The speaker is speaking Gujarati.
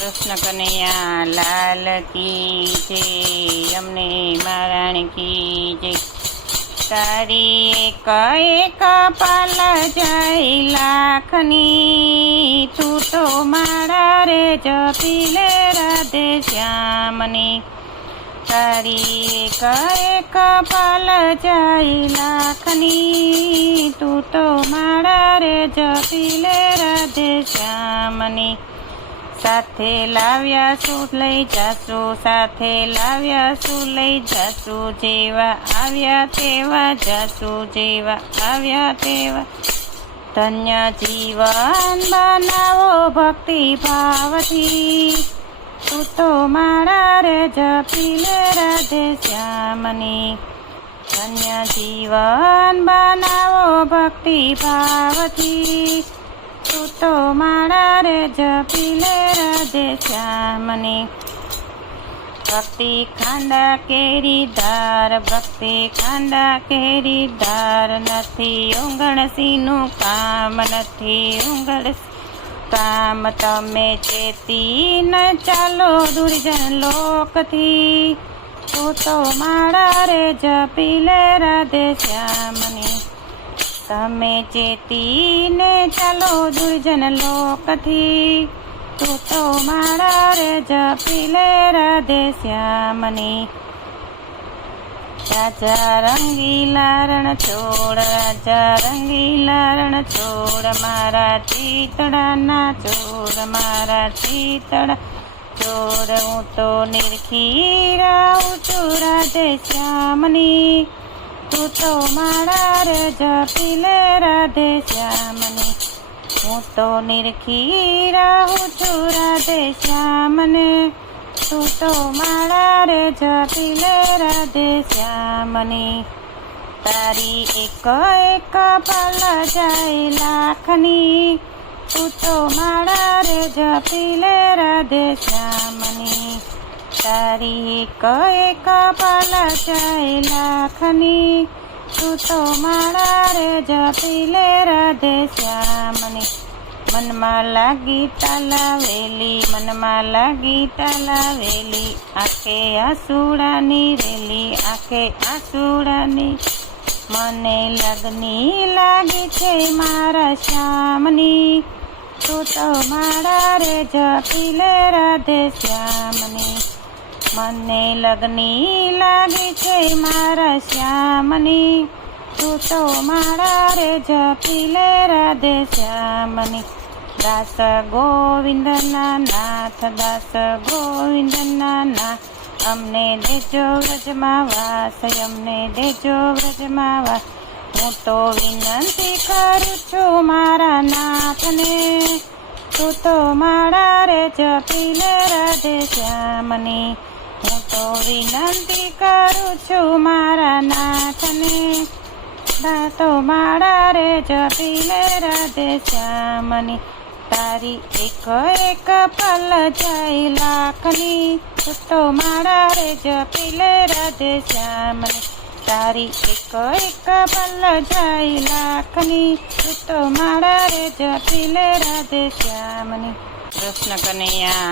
કૃષ્ણ કનૈયા લાલ કી જય, અમને મારાણ કી જય। તારી એક એક પાલ જાય લાખની, તું તો મારા રે જપી લે રાધે શ્યામની। તારી એક એક પાલ જાય લાખની, તું તો મારા રે જપી લે રાધે શ્યામની। સાથે લાવ્યા શું લઈ જાશું, સાથે લાવ્યા શું લઈ જાશું, જેવા આવ્યા તેવા જાશું, જેવા આવ્યા તેવા। ધન્ય જીવન બનાવો ભક્તિ ભાવથી, તું તો મારા રે જપી લે રાધે શ્યામની। ધન્ય જીવન બનાવો ભક્તિ ભાવથી, તું તો મારા રે જપી લે રાધે શ્યામની। ભક્તિ ખાંડા કેરી ધાર, ભક્તિ ખાંડા કેરી ધાર, નથી ઉંગણસીનું કામ, નથી ઉંગણસી કામ। તમે ચેતી ન ચાલો દુર્જન લોકથી, તું તો મારા રે જપી લે રાધે શ્યામની। તમે ચેતીને ચાલો દુર્જન લોકથી, તું તો મારા રે જપી લે રાધે શ્યામની। રાજા રંગીલા રણ છોડ, રાજા રંગીલા રણ છોડ, મારા ચિતડાના ચોર, મારા ચિતડા ચોર। હું તો નિરખી રહું છું રાધે શ્યામની, તું તો મારા રે જપી લે રાધે શ્યામની। હું તો નિરખી રહું છું રાધે શ્યામને, તું તો મારા રે જપી લે રાધે શ્યામની। તારી એક એક પાલ જાય લાખની, તું તો મારા રે જપી લે રાધે શ્યામની। તારી એક એક પાલ જાય લાખની, તું તો મારા રે જપી લે રાધે શ્યામની। મનમાં લાગી તાલાવેલી, મનમાં લાગી તાલાવેલી, આંખે આસુડાની રેલી, આંખે આસુડાની। મને લગની લાગી છે મારા શ્યામની, તું તો મારા રે જપી લે રાધે શ્યામની। મને લગની લાગી છે મારા શ્યામની, તું તો મારા રે જપી લે રાધે શ્યામની। દાસ ગોવિંદના નાથ, દાસ ગોવિંદના નાથ, અમને દેજો વ્રજમાં વાસ, અમને દેજો વ્રજમાં વાસ। હું તો વિનંતી કરું છું મારા નાથને, તું તો મારા રે જપી લે રાધે શ્યામની। હું તો વિનંતી કરું છું મારા નાથને, તો મારા રે જપી લે રાધે શ્યામની। તારી એક એક પલ જાય લાખની, તું તો મારા રે જપી લે રાધે શ્યામની। તારી એક એક પલ જાય લાખની, તું તો મારા રે જપી લે રાધે શ્યામની। કૃષ્ણ કનૈયા।